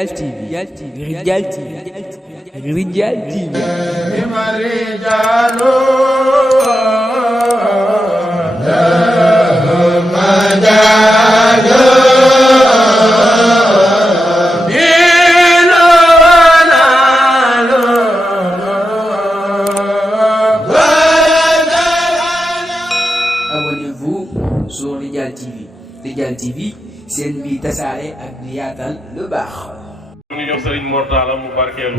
رجال تي رجال تي Abonnez-vous sur Rijal TV. Rijal TV seen bi tasaare ak di yaatal lu baax. ñu jox Serigne Mortala mu barkeelu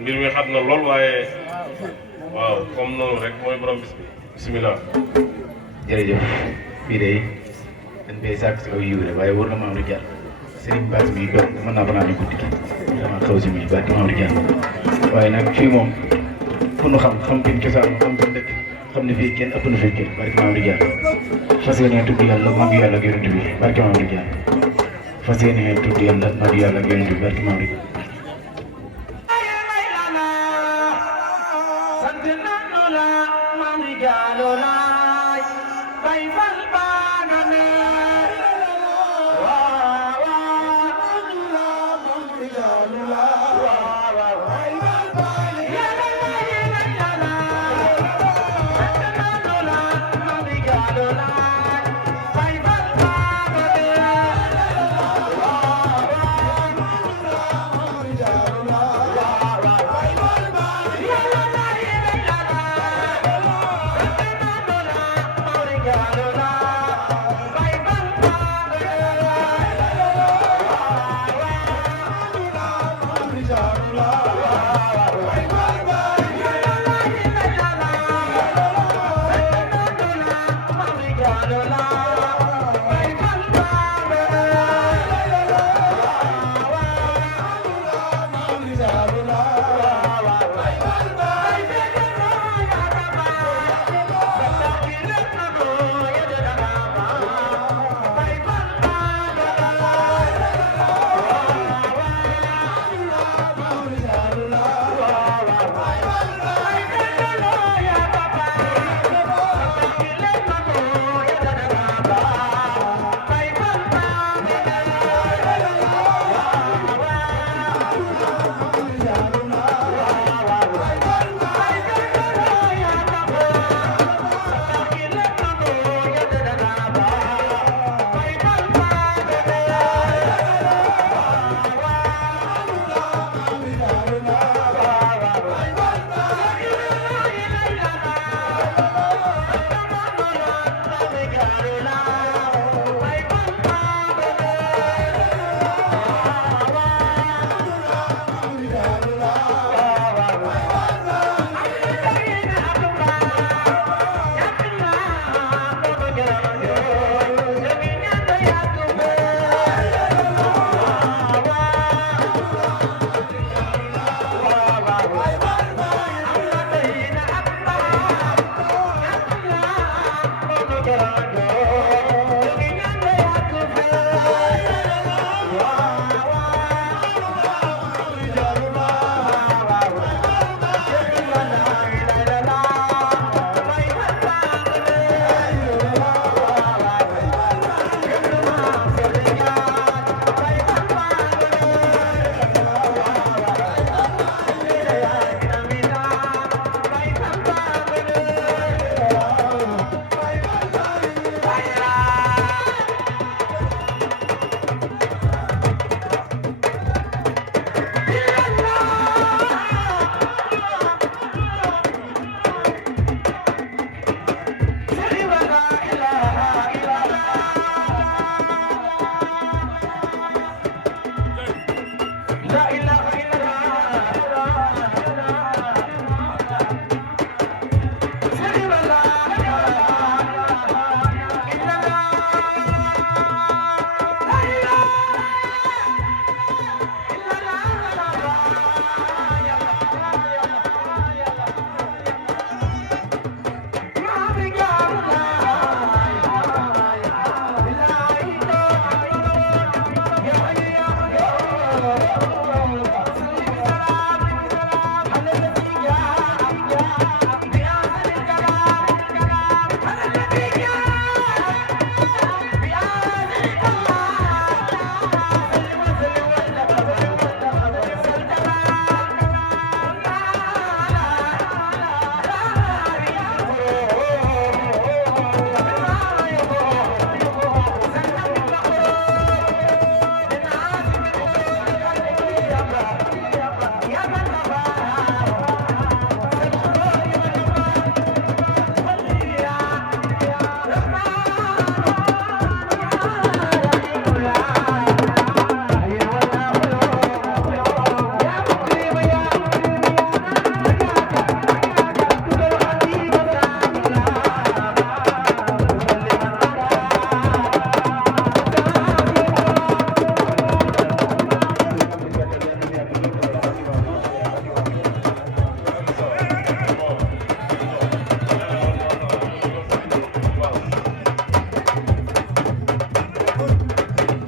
mbir mi xam na lool waaye waaw comme noonu rek mooy borom bis bi bisimilah. jërëjëf fii de dañ koy sàkk si kaw yiw rek waaye war na maam di jàll Serigne Bass mi doon mën naa fanaan guddi gi dama xaw si muy barke maam di jàll waaye nag fii moom fu nu xam fi mu cosaan xam fi mu dëkk xam ne fii kenn ëpp na fii kenn barke maam di jàll fas yéene tudd yàlla mag yàlla ak yonent bi barke maam di jàll fas yéene tudd yàlla mag yàlla ak yonent bi barke maam di jàll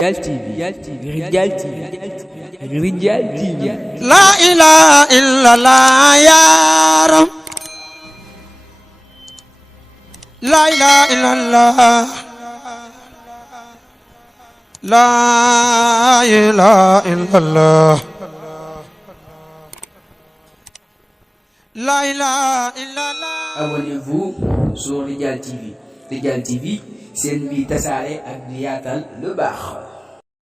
Rijal TV. Rijal TV. Rijal TV. La ilaha illallah ya Rab. La ilaha illallah. La ilaha illallah. La ilaha illallah. Abonnez-vous sur Rijal TV. Rijal TV, c'est une vie tassare ak di yaatal lu baax.